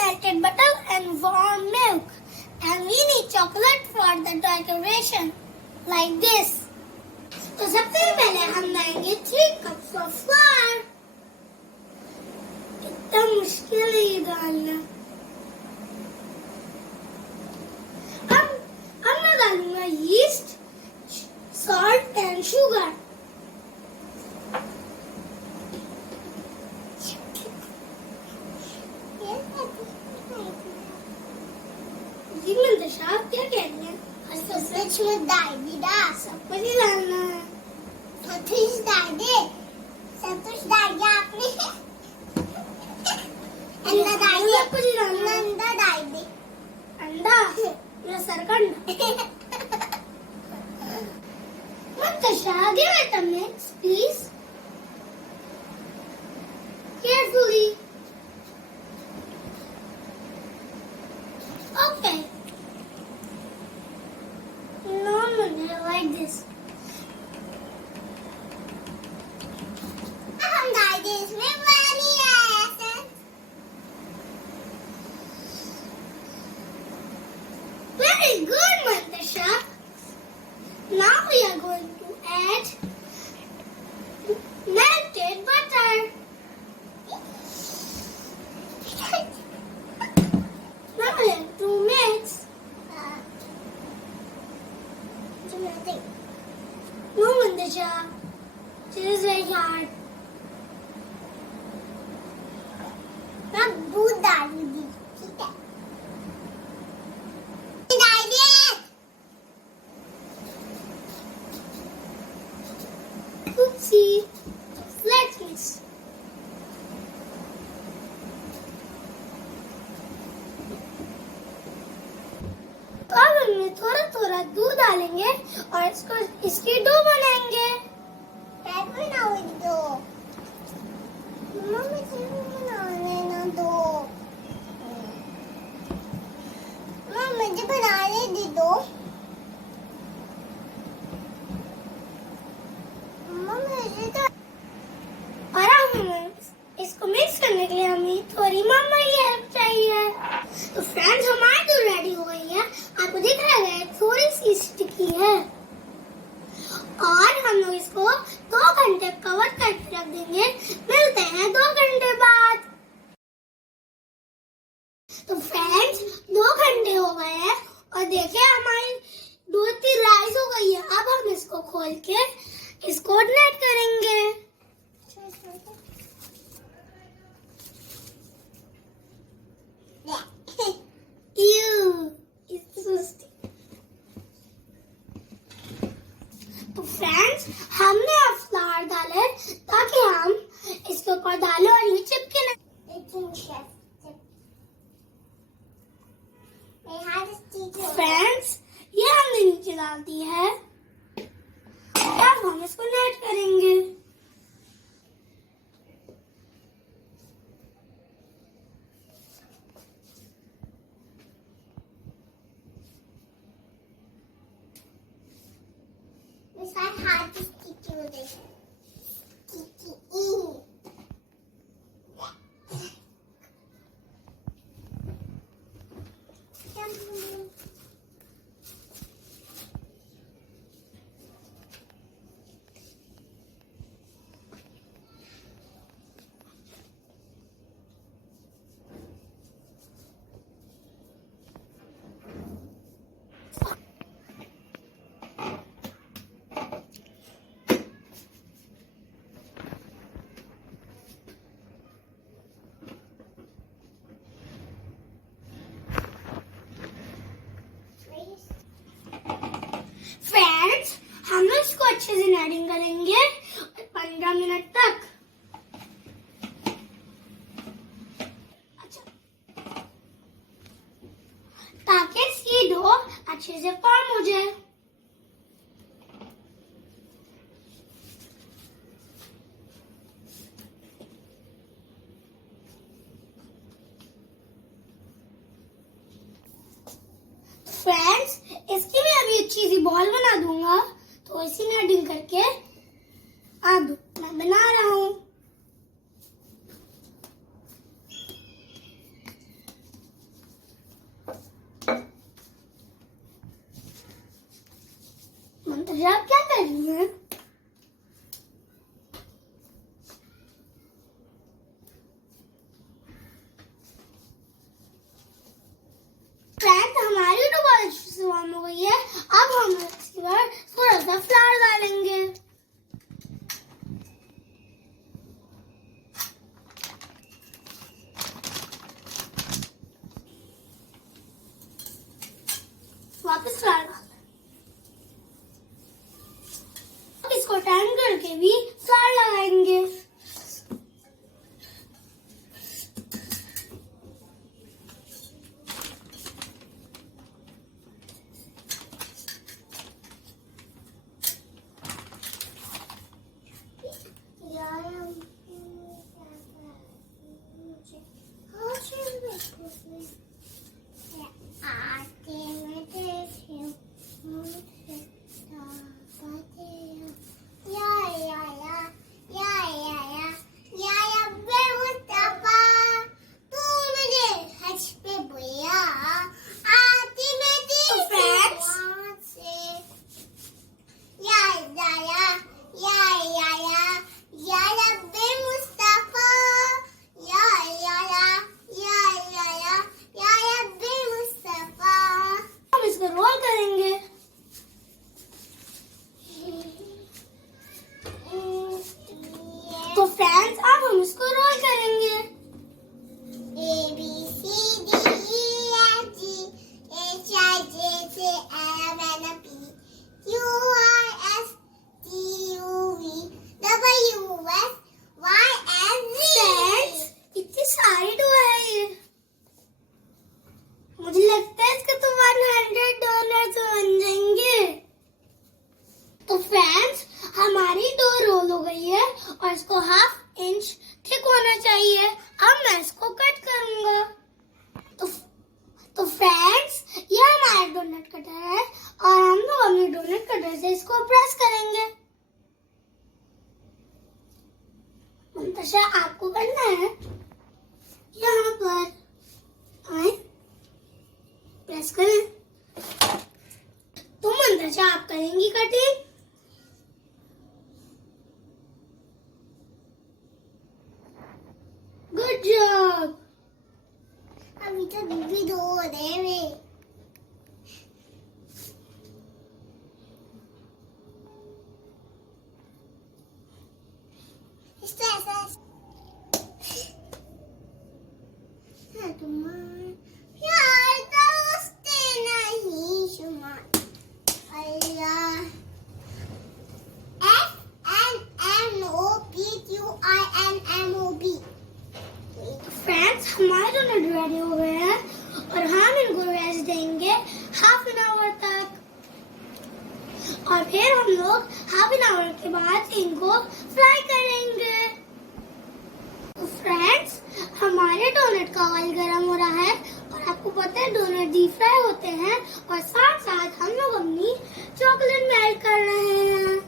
melted butter and warm milk. And we need chocolate for the decoration. Like this. तो सबसे पहले हम लाएंगे 3 cups of flour. कितना मुश्किल है ये डालना. अब मैं डालूंगा yeast, salt and sugar. जी मंतशा क्या कह रही है? सच में डाल दी ना. सब कुछ ही डालना है. सब कुछ डाल दे. सब कुछ डाल दिया आपने. अंडा डाल दे. सब कुछ ही डालना. अंडा डाल दे. अंडा मेरा सर का अंडा. Mantasha give it a mix please. Carefully. Okay. No, like this. हम डाल दे इसमें vanilla essence. Very good, Mantasha. Now we are going to add melted butter. Now we have to mix. No, Mantasha. This is very hard. मैं दूध डालूंगी. ठीक है. डाल दे. Oopsie. Let's mix. तो अब हमने थोड़ा थोड़ा दूध डालेंगे और इसकी डो बनाएंगे. क्या बनाओगी तो? मम्मा मुझे बनाने ना दो. मम्मा मुझे बनाने दे दो. मम्मा मुझे तो. और अब हमें इसको मिक्स करने के लिए हमें थोड़ी मम्मा की हेल्प चाहिए. तो फ्रेंड्स हमारी तो रेडी हो गई है. आपको दिख रहा है थोड़ी सी स्टिकी है. और हम लोग इसको 2 घंटे कवर करके रख देंगे. मिलते हैं 2 घंटे बाद. तो फ्रेंड्स 2 घंटे हो गए हैं और देखिए हमारी दूध की राइस हो गई है. अब हम इसको खोल के इसको नेट करेंगे. तो फ्रेंड्स हमने अब फ्लावर डाले ताकि हम इसके ऊपर डालें और ये चिपके नहीं. फ्रेंड्स ये हमने नीचे डाल दी है. अब हम इसको नेट करेंगे. हाथ स्टिकी हो गई. फ्रेंड्स हम लोग इसको अच्छे से नेटिंग करेंगे 15 मिनट तक. अच्छा, ताकि इसकी डो अच्छे से फॉर्म हो जाए. फ्रेंड्स इसकी भी अभी अच्छी सी बॉल बना दूंगा. तो इसी नेटिंग करके अब मैं बना रहा हूँ. मुझे आप क्या कर रही हैं? फ्रेंड्स, हमारी तो बहुत अच्छी से वार्म हो गई है। अब हम इसके बाद थोड़ा सा फ्लावर डालेंगे। वापस फ्लावर डाल, इसको टर्न करके भी फ्लावर लगाएंगे। रोल करेंगे। तो फ्रेंड्स, अब हम इसको रोल करेंगे। फ्रेंड्स, इतनी सारी डो है ये। मुझे लगता है इसके तो 100 डोनट्स बन जाएंगे। तो फ्रेंड्स, हमारी डो रोल हो गई है और इसको 1/2 इंच थिक होना चाहिए। अब मैं इसको कट करूंगा। तो फ्रेंड्स, ये हमारा डोनट कटर है और हम लोग अपने डोनट कटर से इसको प्रेस करेंगे। मुंतशा, आपको करना है यहाँ पर आए, प्रेस करें। तो मुंतशा, आप करेंगी कटिंग। Good job. अभी तो भी 2 हो रहे हैं। फ्रेंड्स, हमारे डोनट रेडी हो गए हैं और हम इनको रेस्ट देंगे 1/2 आवर तक। और फिर हम लोग 1/2 आवर के बाद इनको फ्राई करेंगे। तो फ्रेंड्स, हमारे डोनट का ऑयल गर्म हो रहा है और आपको पता है डोनट डीप फ्राई होते हैं और साथ साथ हम लोग अपनी चॉकलेट मेल्ट कर रहे हैं।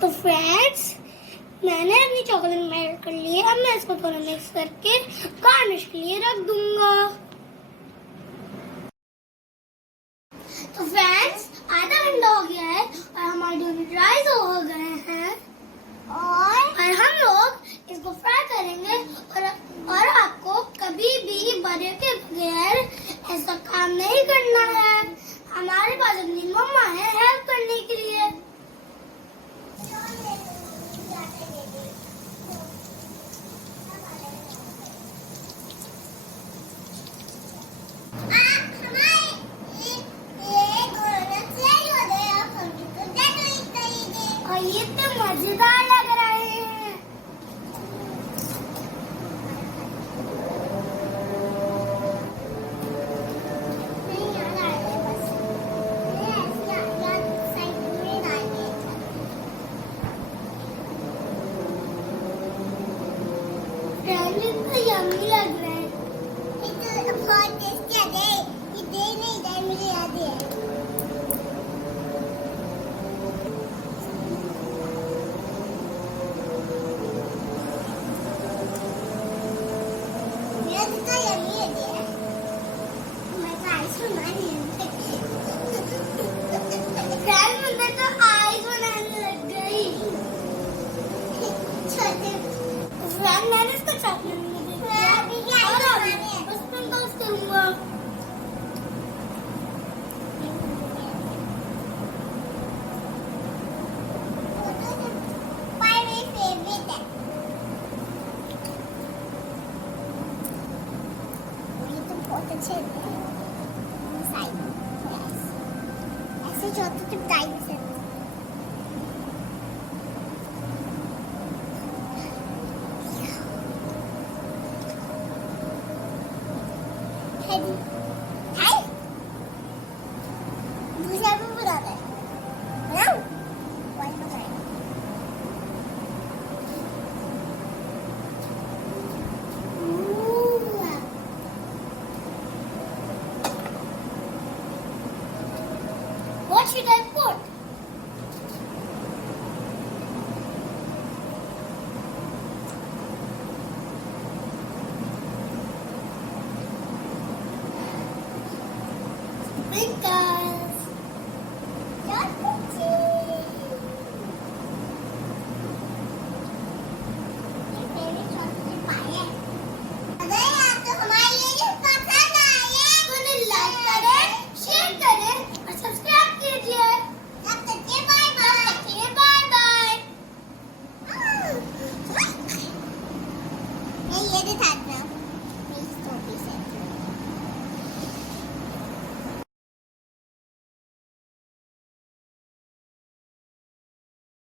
तो फ्रेंड्स, मैंने अपनी चॉकलेट मेल्ट कर ली है। अब मैं इसको थोड़ा मिक्स करके गार्निश के लिए रख दूंगा। तो फ्रेंड्स, आधा घंटा हो गया है और हमारे डोनट राइस हो गए हैं और हम लोग इसको फ्राई करेंगे। और आपको कभी भी बड़े के बगैर ऐसा काम नहीं करना है। हमारे पास अपनी मम्मा है हेल्प करने के लिए। और ये तो मजेदार लग रहे हैं। यम्मी लग रहे हैं। तो यम्मी है ये मैं तो आइस बनानी है फ्रेंड मुझे तो आइस बनाने लग गई छोटे फ्रेंड मैंने इसको चॉकलेट में दे दिया अभी क्या बनानी है उसमें तो करूंगा अच्छे साइड ऐसे छोटे छोटे टाइप से हेडी हाय दूसरा भी बना दे ना वाइट बनाए What should I put? Sprinkles. Chocolate. मेरी favorite chocolate pie है। अगर आपको हमारी वीडियो पसंद आए तो लाइक करें, शेयर करें और सब्सक्राइब कीजिए। तब तक के बाय बाय। ये दिखा